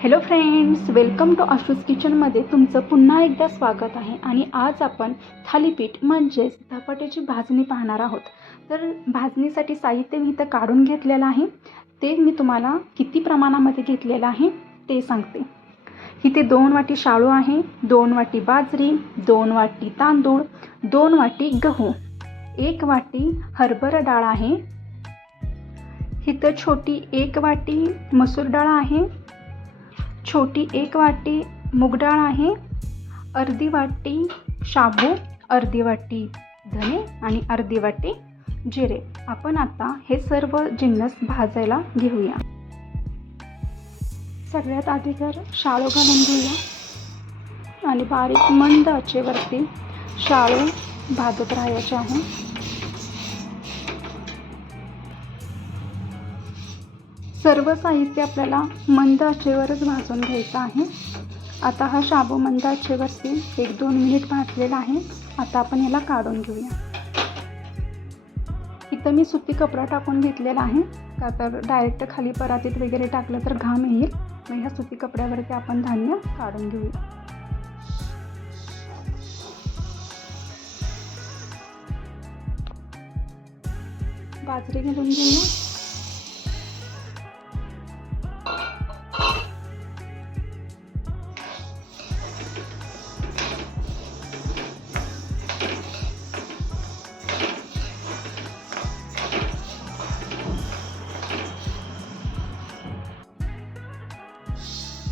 Hello friends, welcome to आशूज किचनमध्ये तुमचं पुन्हा एकदा स्वागत आहे. आणि आज आपण थालीपीठ म्हणजेच धपाट्याची भाजणी पाहणार आहोत. तर भाजणीसाठी साहित्य मी इथं काढून घेतलेलं आहे. ते मी तुम्हाला किती प्रमाणामध्ये घेतलेलं आहे ते सांगते. इथे 2 वाटी शाळू आहे, 2 वाटी बाजरी, 2 वाटी तांदूळ, 2 वाटी गहू, 1 वाटी हरभरा डाळ आहे. इथं छोटी 1 वाटी मसूर डाळ आहे, छोटी 1 वाटी मूग डाळ आहे, अर्धी वाटी शाबू, अर्धी वाटी धने आणि अर्धी वाटी जिरे. आपण आता हे सर्व जिन्नस भाजायला घेऊया. सगळ्यात आधी तर शाळू घालून घेऊया आणि बारीक मंद आचेवरती शाळू भाजत राहायचे आहे. सर्व साहित्य आपल्याला मंद आचेवरच भाजून घ्यायचं आहे. आता हा शाबू मंद आचेवरती 1-2 मिनिट भाजलेला आहे. आता आपण याला काढून घेऊया. इथं मी सुती कपडा टाकून घेतलेला आहे, का तर डायरेक्ट खाली परातीत वगैरे टाकलं तर घाम येईल. मग ह्या सुती कपड्यावरती आपण धान्य काढून घेऊया. बाजरी घालून घेऊया.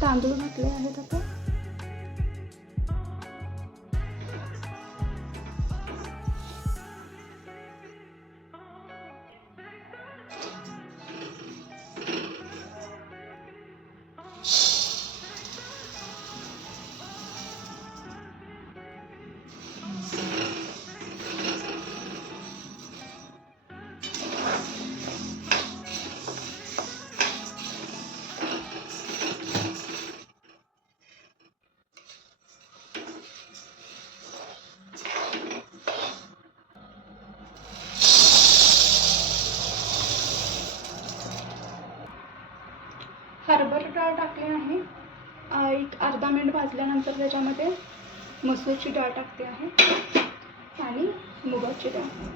तांदूळ घातले आहेत आता. हरभरा डाळ टाकली आहे. एक अर्धा मिनिट भाजल्यानंतर त्याच्यामध्ये मसूरची डाळ टाकते आहे आणि मुगाची डाळ.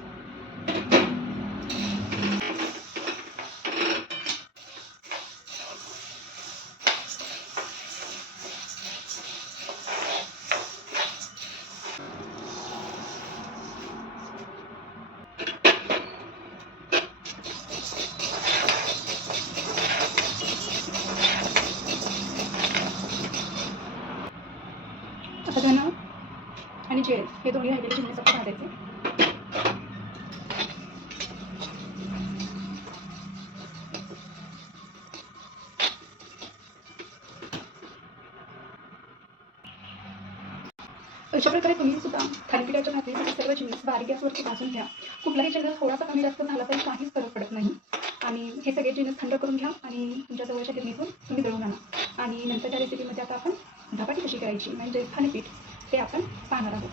आता धना आणि जिरे हे दोन्ही राहिलेले जिन्नस आपण भाजायचे. अशा प्रकारे तुम्ही सुद्धा थालीपीठाच्या भाजणीसाठी सर्व जिन्नस बारीक गॅसवरती भाजून घ्या. कुठलाही जिन्नस थोडासा कमी जास्त झाला तरी काहीच फरक पडत नाही. आणि हे सगळे जिन्नस थंड करून घ्या आणि तुमच्या जवळच्या गिरणीतून तुम्ही दळून आणा. आणि नंतरच्या रेसिपीमध्ये आता आपण धपाटी कशी करायची म्हणजे थालीपीठ ते आपण पाहणार आहोत.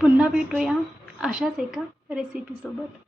पुन्हा भेटूया अशाच एका रेसिपीसोबत.